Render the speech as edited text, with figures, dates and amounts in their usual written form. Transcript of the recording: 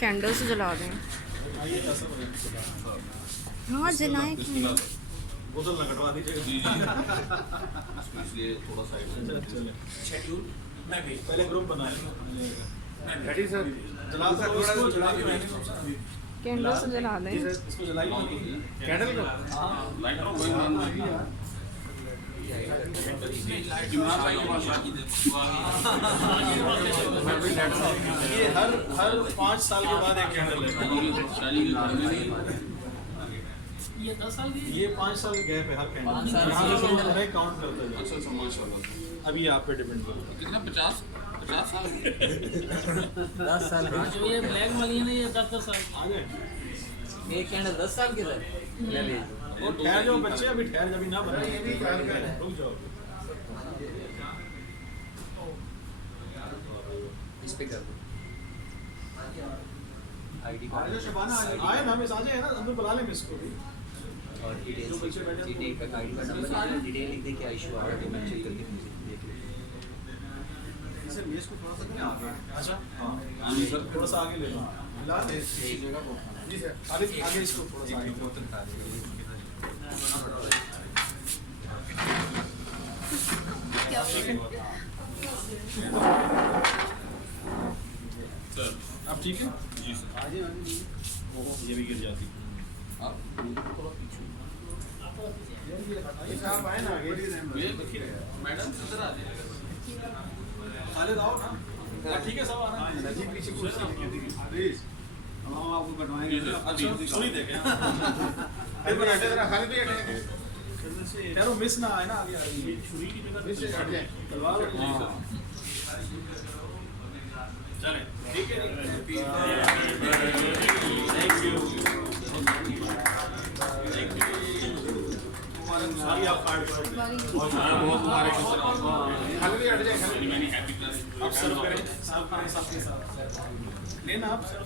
Candles जला दें। हाँ जलाएं क्यों नहीं? बोतल ना कटवा दीजिए। इसलिए थोड़ा साइड चले शेड्यूल मैं भी पहले ग्रुप बना लें। रेडी सर जला दो इसको, जला के कैंडल्स जला दें। इसको जलाइए कैंडल को लाइट को कोई नहीं ये हर 5 साल के बाद एक कैंडल है। ये 10 साल की ये 5 साल का गैप है हर कैंडल। 5 साल काउंट करते हैं। अच्छा माशाल्लाह अभी आप पे डिपेंड करता है। कितना 50 साल 10 साल जो ये ब्लैक वाली है ना ये 10 साल आ गए एक कैंडल 10 साल के सर मैं भेज और ठहर जाओ बच्चे, अभी ठहर जब ना बने रुक जाओ। इस पे कर दो आईडी आए ना मिस आ जाए ना, अंदर बुला लेंगे इसको भी। और डिटेल्स जीडी का आईडी का नंबर डिटेल लिख दे क्या इशू आ रहा है तो मैं चेक करके देख लूँ। सर ये इसको थोड़ा सा आगे, अच्छा हाँ सर थोड़ा सा आगे ले लो। मिला दे जी सर, आगे आगे इसको थोड़ा सा आगे। सर अब ठीक है जी सर ये भी गिर जाती। आप थोड़ा पीछे आप आए ना आगे मैडम इधर आ जाइए खालिद आओ ना। ठीक है सब आना नजीक पीछे प्लीज हम आपको कटवाएंगे। अच्छा सुनी देखे यार वो मिस ना आए ना आगे छुरी की जगह मिस हट जाए तलवार चलें ठीक है। थैंक यू सारी आप कार्ड बहुत मुबारक खाली हट जाए खाली मैंने हैप्पी क्लास आप सर्व करें साफ करें सबके साथ लेना आप सर्व